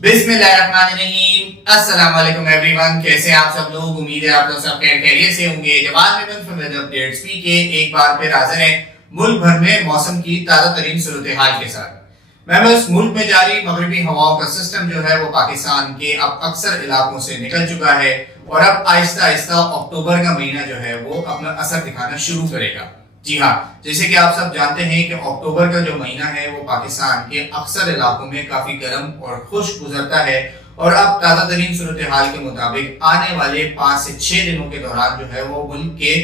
बिस्मिल्लाहिर्रहमानिर्रहीम। अस्सलाम वालेकुम एवरीवन, कैसे हैं आप सब लोग। उम्मीद है आप लोग सब खैरियत से होंगे। जवाब में फ्रॉम वेदर अपडेट्स के एक बार फिर हाजिर हैं मुल्क भर में मौसम की ताजा तरीन सूरत हाल के साथ। महबूस मुल्क में जारी मगरबी हवाओं का सिस्टम जो है वो पाकिस्तान के अब अक्सर इलाकों से निकल चुका है और अब आहिस्ता आहिस्ता अक्टूबर का महीना जो है वो अपना असर दिखाना शुरू करेगा। जी हाँ, जैसे कि आप सब जानते हैं कि अक्टूबर का जो महीना है वो पाकिस्तान के अक्सर इलाकों में काफी गर्म और खुश्क गुजरता है और अब ताजा तरीन सूरत हाल के मुताबिक आने वाले 5 से 6 दिनों के दौरान जो है वो मुल्क के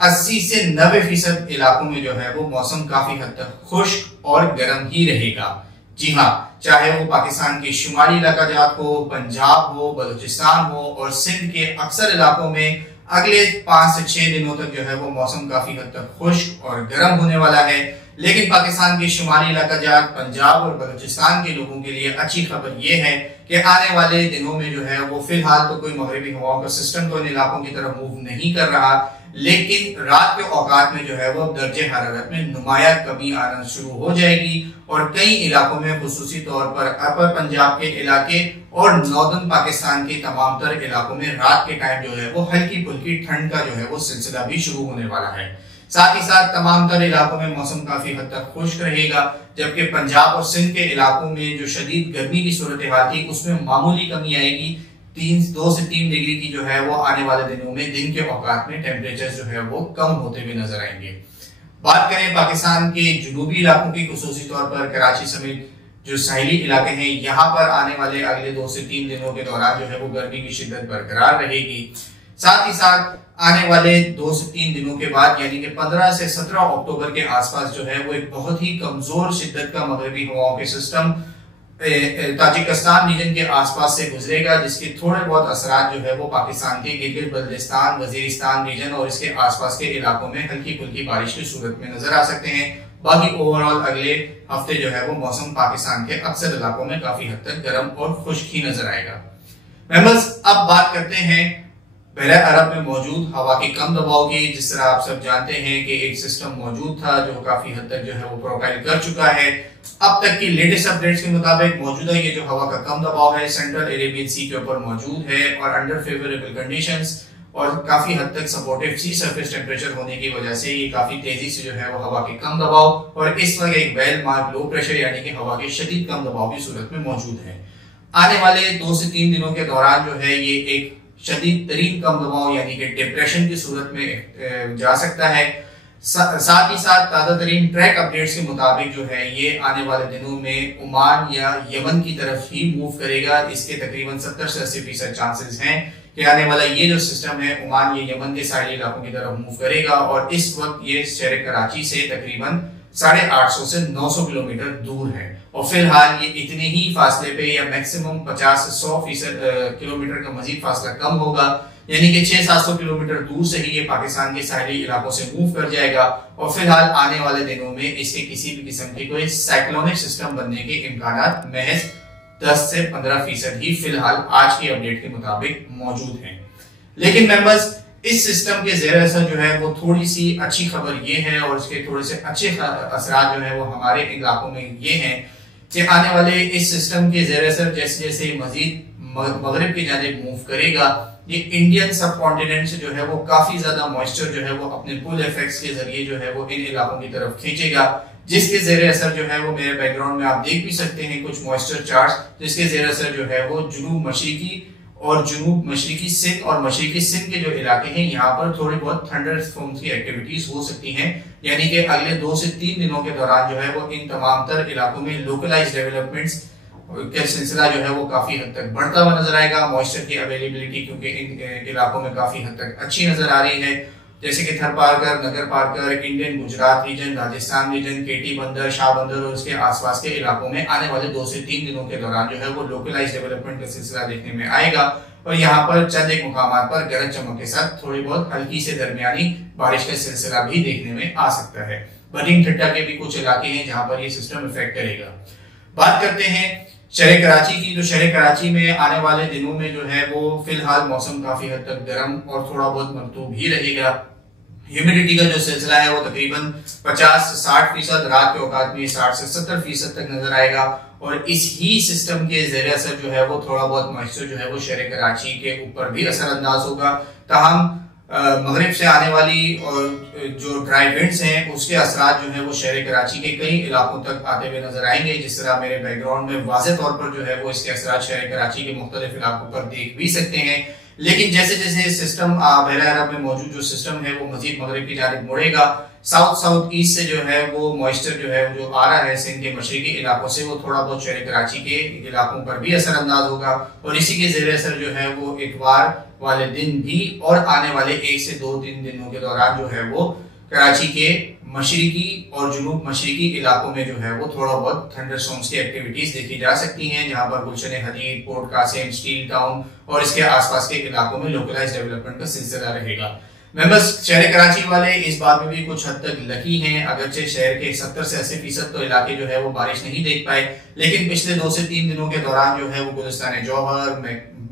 80 से 90% इलाकों में जो है वो मौसम काफी हद तक खुश्क और गर्म ही रहेगा। जी हाँ, चाहे वो पाकिस्तान के शुमाली इलाकाजात हो, पंजाब हो, बलूचिस्तान हो और सिंध के अक्सर इलाकों में अगले 5 से 6 दिनों तक जो है वो मौसम काफी हद तक खुश्क और गर्म होने वाला है। लेकिन पाकिस्तान के शुमाली इलाकाजात, पंजाब और बलूचिस्तान के लोगों के लिए अच्छी खबर यह है कि आने वाले दिनों में जो है वो फिलहाल तो कोई मगरबी हवाओं का सिस्टम तो इन इलाकों की तरफ मूव नहीं कर रहा, लेकिन रात के औकात में जो है वो दर्जे हरारत में नुमाया कमी आना शुरू हो जाएगी और कई इलाकों में खुसूसी तौर पर अपर पंजाब के इलाके और नॉर्दर्न पाकिस्तान के तमाम तर इलाकों में रात के टाइम जो है वो हल्की फुल्की ठंड का जो है वो सिलसिला भी शुरू होने वाला है। साथ ही साथ तमाम तर इलाकों में मौसम काफी हद तक खुश्क रहेगा, जबकि पंजाब और सिंध के इलाकों में जो शदीद गर्मी की सूरत हाल थी उसमें मामूली कमी आएगी। 2 से 3 डिग्री की जो है वो आने वाले दिनों में दिन के औकात में टेम्परेचर जो है वो कम होते हुए नजर आएंगे। बात करें पाकिस्तान के जुनूबी इलाकों की, खुसूसी तौर पर कराची समेत जो साहिली इलाके हैं, यहाँ पर आने वाले अगले 2 से 3 दिनों के दौरान जो है वो गर्मी की शिद्दत बरकरार रहेगी। साथ ही साथ आने वाले 2 से 3 दिनों के बाद यानी कि 15 से 17 अक्टूबर के आसपास जो है वो एक बहुत ही कमजोर शिद्दत का मगरबी हवाओं के सिस्टम ताजिकिस्तान रीजन के आसपास से गुजरेगा, जिसके थोड़े बहुत असरात जो है वो पाकिस्तान के गिलगित बल्तिस्तान, वजीरिस्तान रीजन और इसके आसपास के इलाकों में हल्की फुल्की बारिश की सूरत में नजर आ सकते हैं। बाकी ओवरऑल अगले हफ्ते जो है वो मौसम पाकिस्तान के अक्सर इलाकों में काफी हद तक गर्म और खुश्क ही नजर आएगा। मेंबर्स, अब बात करते हैं बहरे अरब में मौजूद हवा के कम दबाव की। जिस तरह आप सब जानते हैं कि एक सिस्टम मौजूद था जो काफी हद तक जो है वो प्रोफाइल कर चुका है। अब तक की लेटेस्ट अपडेट्स के मुताबिक मौजूदा ये जो हवा का कम दबाव है सेंट्रल अरेबियन सी के ऊपर मौजूद है और अंडर फेवरेबल कंडीशंस और काफी हद तक सपोर्टिव सी सरफेस टेम्परेचर होने की वजह से ये काफी तेजी से जो है वो हवा के कम दबाव और इस वक्त एक वेल मार्क लो प्रेशर यानी कि हवा के शदीद कम दबाव की सूरत में मौजूद है। आने वाले 2 से 3 दिनों के दौरान जो है ये एक शदीद तरीन कम दबाव यानी कि डिप्रेशन की सूरत में जा सकता है। साथ ही साथ ताजा तरीन ट्रैक अपडेट्स के मुताबिक जो है ये आने वाले दिनों में ओमान या यमन की तरफ ही मूव करेगा। इसके तकरीबन 70 से 80% चांसेस हैं कि आने वाला ये जो सिस्टम है ओमान या यमन के साहिली इलाकों की तरफ मूव करेगा और इस वक्त ये शहर कराची से तकरीबन 850 से 900 किलोमीटर दूर है और फिलहाल ये इतने ही फासले पे या मैक्सिमम 50 से 100 किलोमीटर का मजीद फासला कम होगा, यानी कि 600-700 किलोमीटर दूर से ही ये पाकिस्तान के साहिली इलाकों से मूव कर जाएगा और फिलहाल आने वाले दिनों में इसके किसी भी किस्म के कोई साइक्लोनिक सिस्टम बनने के इम्कानात महज 10 से 15% ही फिलहाल आज की अपडेट के मुताबिक मौजूद हैं। लेकिन मेंबर्स, इस सिस्टम के ज़ेर असर जो है वो थोड़ी सी अच्छी खबर ये है और इसके थोड़े से अच्छे असरात जो है वो हमारे इलाकों में ये हैं कि आने वाले इस सिस्टम के ज़ेर असर जैसे जैसे मजीद मगरिब की जानिब मूव करेगा ये इंडियन सब कॉन्टिनेंट से जो है वो काफी ज्यादा मॉइस्चर जो है वो अपने पुल इफेक्ट्स के जरिए जो है वो इन इलाकों की तरफ खींचेगा, जिसके ज़ेर असर जो है वो मेरे बैकग्राउंड में आप देख भी सकते हैं कुछ मॉइस्चर चार्ट्स, जिसके ज़ेर असर जो है वो जुनूब मशरिकी और जुनूब मशरिकी सिंध और मशरिकी सिंध के जो इलाके हैं यहाँ पर थोड़ी बहुत थंडर स्टॉर्म्स की एक्टिविटीज हो सकती हैं। यानी कि अगले 2 से 3 दिनों के दौरान जो है वो इन तमाम तर इलाकों में लोकलाइज्ड डेवलपमेंट्स का सिलसिला जो है वो काफी हद तक बढ़ता हुआ नजर आएगा। मॉइस्चर की अवेलेबिलिटी क्योंकि इन इलाकों में काफी हद तक अच्छी नजर आ रही है, जैसे कि Tharparkar, Nagarparkar, Indian Gujarat region, Rajasthan region, Keti Bandar, Shah बंदर और उसके आसपास के इलाकों में आने वाले 2 से 3 दिनों के दौरान जो है वो लोकलाइज्ड डेवलपमेंट का सिलसिला देखने में आएगा और यहाँ पर चंद एक मुकामात पर गरज चमक के साथ थोड़ी बहुत हल्की से दरमियानी बारिश का सिलसिला भी देखने में आ सकता है। बटिंग ठट्टा के भी कुछ इलाके हैं जहाँ पर ये सिस्टम इफेक्ट करेगा। बात करते हैं शहर कराची की। तो शहर कराची में आने वाले दिनों में जो है वो फिलहाल मौसम काफी हद तक गर्म और थोड़ा बहुत मरतूब ही रहेगा। ह्यूमिडिटी का जो सिलसिला है वो तकरीबन 50 से 60%, रात के औकात में 60 से 70% तक नजर आएगा और इस ही सिस्टम के ज़ेरे असर जो है वो थोड़ा बहुत मॉइस्चर जो है वो शहर कराची के ऊपर भी असरअंदाज होगा। ताहम मगरिब से आने वाली और जो ड्राई विंड्स हैं उसके असरात जो है वो शहर कराची के कई इलाकों तक आते हुए नजर आएंगे। जिस तरह मेरे बैकग्राउंड में वाज़ेह तौर पर जो है वो इसके असरात शहर कराची के मुख्तलिफ इलाकों पर देख भी सकते हैं। लेकिन जैसे जैसे सिस्टम बहरा अरब में मौजूद जो सिस्टम है वो मजीद मगरिब की जानिब मुड़ेगा, साउथ ईस्ट से जो है वो मॉइस्चर जो है जो आ रहा है सिंध के मशरकी इलाकों से, वो थोड़ा बहुत शहर कराची के इलाकों पर भी असरअंदाज होगा। और इसी के ज़ेरे असर जो है वो इतवार वाले दिन भी और आने वाले 1 से 2-3 दिनों के दौरान जो है वो कराची के मशरकी और जुनूब मशरकी इलाकों में जो है वो थोड़ा बहुत थंडरस्टॉर्म्स की एक्टिविटीज देखी जा सकती हैं, जहां पर गुलशन हदीद, पोर्ट कासिम, स्टील टाउन और इसके आसपास के इलाकों में लोकलाइज्ड डेवलपमेंट का सिलसिला रहेगा। मेंबर्स, शहर कराची वाले इस बात में भी कुछ हद तक लकी हैं, अगरचे शहर के 70 से 80% तो इलाके जो है वो बारिश नहीं देख पाए, लेकिन पिछले 2 से 3 दिनों के दौरान जो है वो गुलिस्तान जौहर,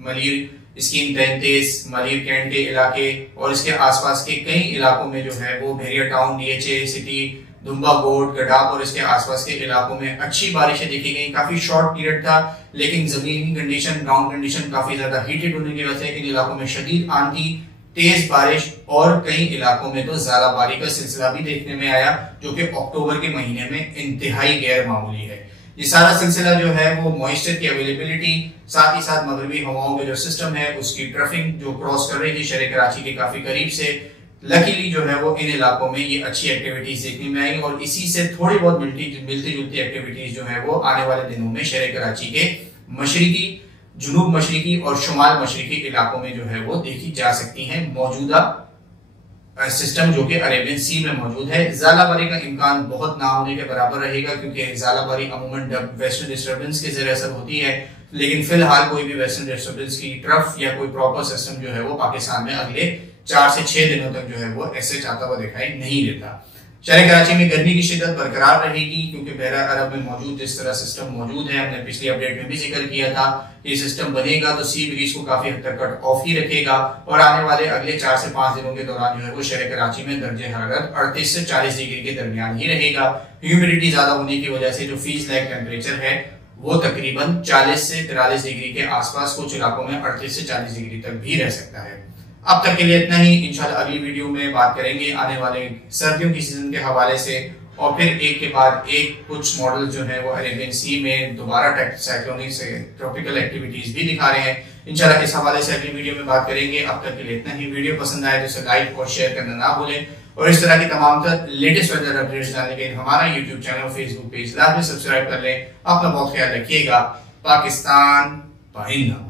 मलिर स्कीम 33, मलिर कैंट के इलाके और इसके आसपास के कई इलाकों में जो है वो भेरिया टाउन, डीएचए सिटी, दुम्बा बोर्ड, गडाप और इसके आसपास के इलाकों में अच्छी बारिशें देखी गई। काफी शॉर्ट पीरियड था, लेकिन जमीनी कंडीशन, ग्राउंड कंडीशन काफी ज्यादा हीटेड होने की वजह से इन इलाकों में शदीद आंधी, तेज बारिश और कई इलाकों में तो ज़्यादाबारी का सिलसिला भी देखने में आया, जो कि अक्टूबर के महीने में इंतहाई गैर मामूली है। ये सारा सिलसिला जो है वो मॉइस्चर की अवेलेबिलिटी, साथ ही साथ मगरबी हवाओं के जो सिस्टम है उसकी ट्रफिंग जो क्रॉस कर रही थी शहर कराची के काफी करीब से, लकीली जो है वो इन इलाकों में ये अच्छी एक्टिविटीज देखने में आई और इसी से थोड़ी बहुत मिलती जुलती एक्टिविटीज जो है वो आने वाले दिनों में शहर कराची के मशरकी, जुनूब मशरकी और शुमाल मशरकी इलाकों में जो है वो देखी जा सकती हैं। मौजूदा सिस्टम जो कि अरेबियन सी में मौजूद है, ज़ालाबारी का इम्कान बहुत ना होने के बराबर रहेगा, क्योंकि ज़ालाबारी अमूमन वेस्टर्न डिस्टर्बेंस के ज़रिए असर होती है, लेकिन फिलहाल कोई भी वेस्टर्न डिस्टर्बेंस की तरफ या कोई प्रॉपर सिस्टम जो है वो पाकिस्तान में अगले 4 से 6 दिनों तक जो है वो ऐसे चाहता हुआ दिखाई नहीं देता। शहर कराची में गर्मी की शिद्दत बरकरार रहेगी, क्योंकि बहरा अरब में मौजूद जिस तरह सिस्टम मौजूद है, हमने पिछली अपडेट में भी जिक्र किया था, ये सिस्टम बनेगा तो सी ब्रीज को काफी हद तक कट ऑफ ही रखेगा और आने वाले अगले 4 से 5 दिनों के दौरान जो है वो शहर कराची में दर्जे हरारत 38 से 40 डिग्री के दरमियान ही रहेगा। ह्यूमिडिटी ज्यादा होने की वजह से जो फीस लाइक टेम्परेचर है वो तकरीबन 40 से 43 डिग्री के आसपास, कुछ इलाकों में 38 से 40 डिग्री तक भी रह सकता है। अब तक के लिए इतना ही। इंशाल्लाह अगली वीडियो में बात करेंगे आने वाले सर्दियों की सीजन के हवाले से और फिर एक के बाद एक कुछ मॉडल जो है वो अरेबियन सी में दोबारा साइक्लोनिक से ट्रॉपिकल एक्टिविटीज भी दिखा रहे हैं। इंशाल्लाह इस हवाले से अगली वीडियो में बात करेंगे। अब तक के लिए इतना ही। वीडियो पसंद आए तो इसे लाइक और शेयर करना ना भूलें और इस तरह की तमाम लेटेस्ट वेदर अपडेट्स जानने के लिए हमारा यूट्यूब चैनल, फेसबुक पेज लाजमी सब्सक्राइब कर लें। अपना बहुत ख्याल रखिएगा। पाकिस्तान पाइंदा।